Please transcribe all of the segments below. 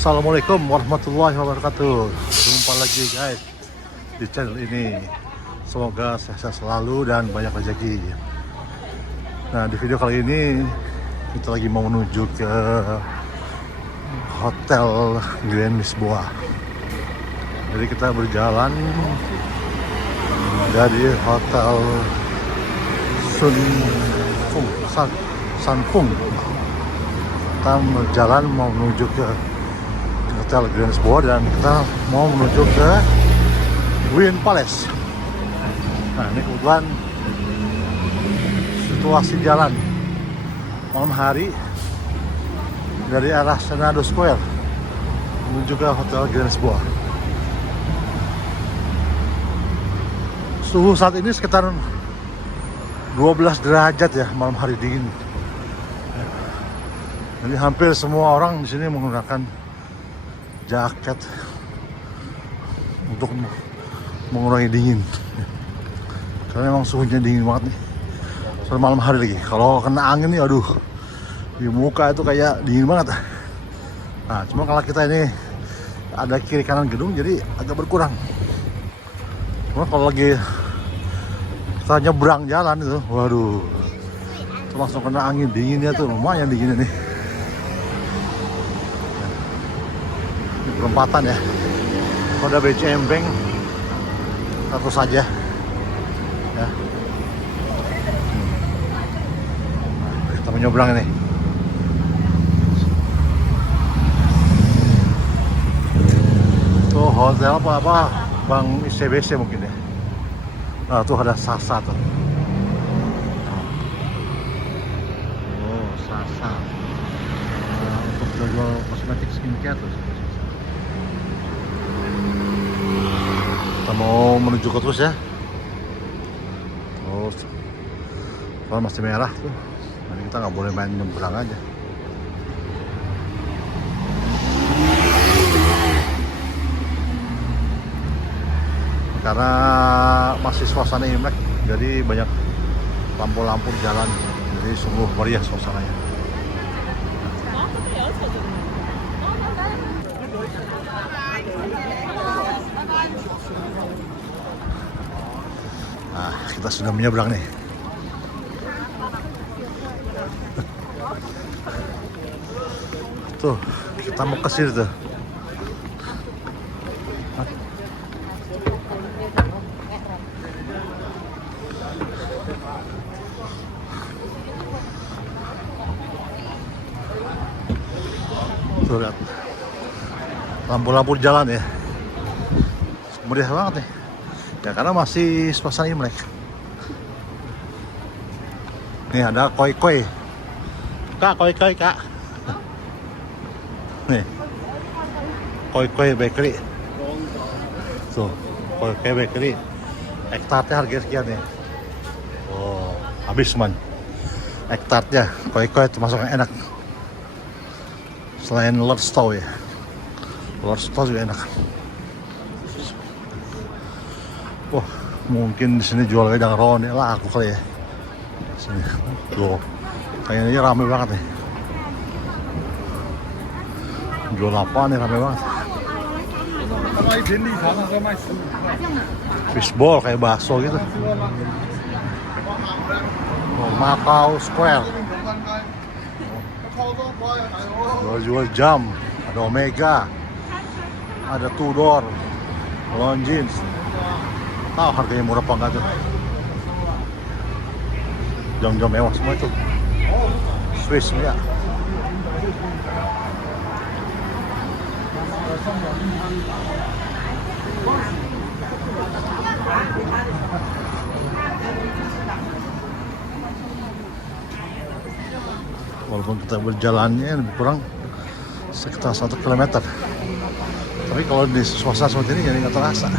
Assalamualaikum warahmatullahi wabarakatuh. Jumpa lagi guys di channel ini. Semoga sehat selalu dan banyak rezeki. Nah, di video kali ini kita lagi mau menuju ke Hotel Grand Lisboa. Jadi kita berjalan dari Hotel Sanfung. Kita berjalan mau menuju ke Hotel Grand Lisboa dan kita mau menuju ke Win Palace. Nah, ini kebetulan situasi jalan malam hari dari arah Senado Square menuju ke Hotel Grand Lisboa. Suhu saat ini sekitar 12 derajat ya, malam hari dingin. Jadi hampir semua orang di sini menggunakan jaket untuk mengurangi dingin. Karena memang suhunya dingin banget nih. Soal malam hari lagi. Kalau kena angin nih, aduh, di muka itu kayak dingin banget. Nah, cuma kalau kita ini ada kiri kanan gedung, jadi agak berkurang. Cuma kalau lagi kita nyebrang jalan itu, waduh, itu langsung kena angin dinginnya tuh, lumayan dinginnya nih. Ini perempatan ya. Kalau ada BCM Bank, satu saja. Ya. Nah, kita menyeberang ini. Tuh hotel apa? Bank ICBC mungkin ya. Nah, tuh ada Sasa tuh. Oh, Sasa. Nah, untuk jual kosmetik skincare tuh. Kita mau menuju ke terus ya. Terus kalau masih merah tuh, jadi kita nggak boleh main nyebrang aja. Karena masih suasana Imlek, jadi banyak lampu-lampu jalan, jadi sungguh meriah suasananya. Nah, kita sudah menyeberang nih. Tuh, kita mau ke sini tuh. Tuh, lihat. Lampu-lampu jalan ya. Meriah banget nih. Ya karena masih suasana Imlek. Nih ada koi-koi. Kak, koi-koi kak. Nih. Koi-koi bakery. Tuh, koi-koi bakery. Hektarnya harga sekian nih. Oh, habis man. Hektarnya koi-koi termasuk yang enak. Selain Lord Stowe ya. Lord Stowe juga enak. Wah, mungkin di sini jual wedang ronde lah aku kali ya. Sini, tuh, kayaknya rame banget nih. Jual apa nih, rame banget. Fishball kayak bakso gitu. Oh, Macau Square. Jual jam, ada Omega, ada Tudor, Longines. Tahu harganya murah apa enggak tuh? Jam-jam mewah semua itu. Swiss ya. Walaupun kita berjalannya lebih kurang sekitar 1 km, tapi kalau di suasana seperti ini jadi nggak terasa.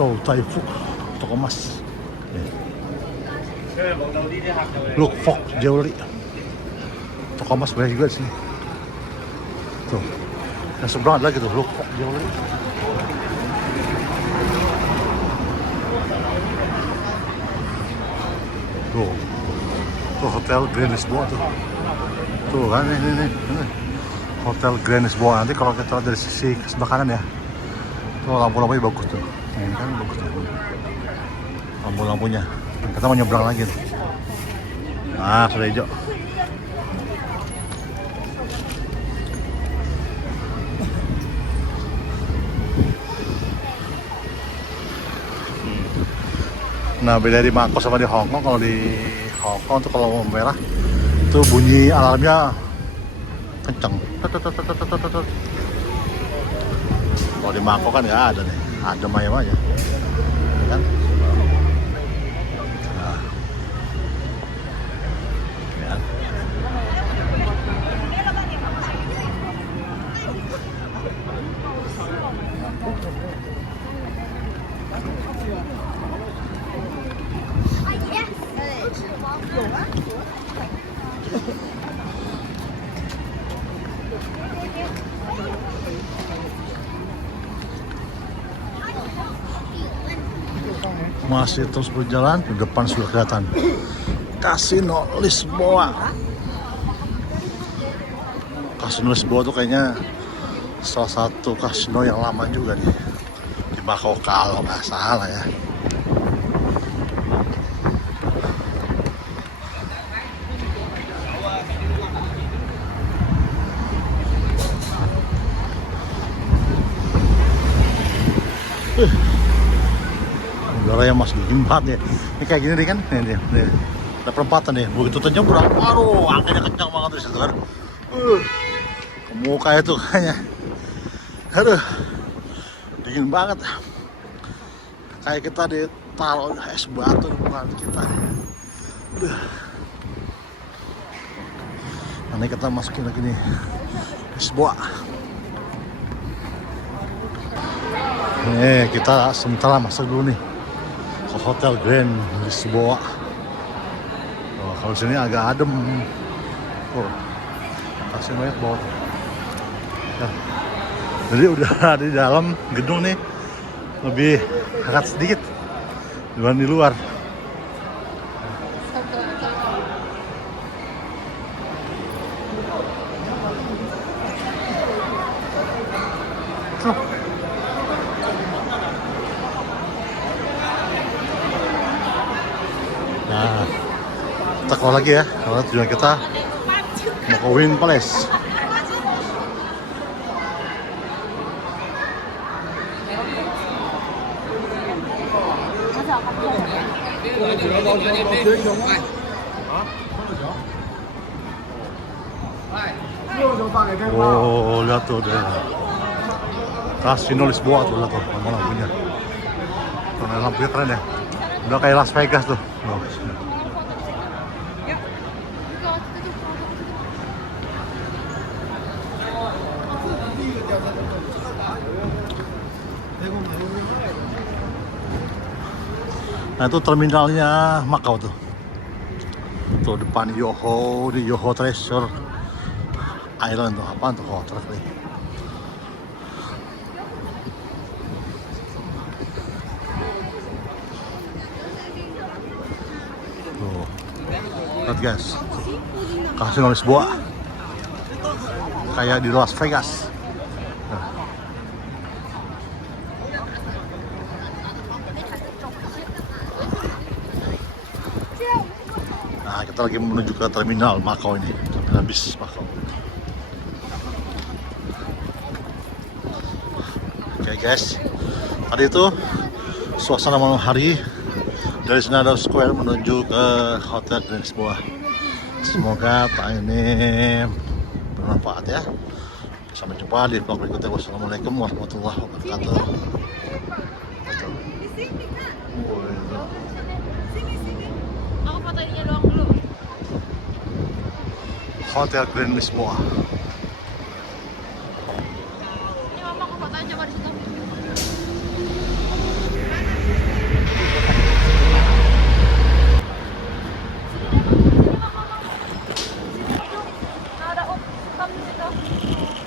Chow Tai Fook, toko emas. Look Fok Jewelry. Toko emas banyak juga di sini. Tuh, yang seberang ada lagi tuh Look Fok Jewelry. Tuh, tuh Hotel Grand Lisboa tuh. Tuh kan ini. Hotel Grand Lisboa. Nanti kalau kita lihat dari sisi sebelah kanan ya, tuh lampu-lampunya bagus tuh. Ini kan bagus tuh. Lampu-lampunya. Kita mau nyebrang lagi tuh. Nah, sudah hijau. Nah, beda di Makau sama di Hong Kong. Kalau di Hong Kong tuh kalau merah tuh bunyi alarmnya kenceng. Kalau di Makau kan ya ada nih, adem ayam aja, kan? Nah, ya. Masih terus berjalan, di depan sudah kelihatan Casino Lisboa. Casino Lisboa tuh kayaknya salah satu kasino yang lama juga nih di Makau kalau nggak salah ya. Udaranya masih dingin banget ya. Ini kayak gini nih kan, nih. Ada perempatan nih, begitu terjemur, waduh, anginnya kencang banget di situ kan. Ke muka itu kayaknya, aduh, dingin banget. Kayak kita ditaruh es batu di depan kita. Aduh. Nanti kita masukin lagi nih Lisboa. Nih kita sementara masuk dulu nih ke Hotel Grand Lisboa. Oh, kalau sini agak adem. Oh, kasih banyak bawah. Ya. Jadi udah di dalam gedung nih lebih hangat sedikit dibanding di luar. Nah, kita keluar lagi ya, karena tujuan kita mau ke Wynn Palace. Oh, lihat tuh deh. Casino Lisboa tuh, lihat tuh, lampu-lampunya. Lampunya keren ya. Udah kayak Las Vegas tuh. Oh. Nah itu terminalnya Makau tuh. Tuh depan Yoho, di Yoho Treasure Island tuh. Apaan tuh? Oh, truk nih. Tuh. Lihat guys. Casino Lisboa. Kayak di Las Vegas. Nah, kita lagi menuju ke terminal Makau ini, terminal bis Makau. Oke guys, tadi itu suasana malam hari dari Senada Square menuju ke Hotel Grand Lisboa. Semoga tak ini bermanfaat ya. Sampai jumpa di vlog berikutnya. Wassalamualaikum warahmatullahi wabarakatuh. Aku fotoinnya doang dulu. Hotel Grand Lisboa. Ini mama aku fotoin coba di situ. Wow.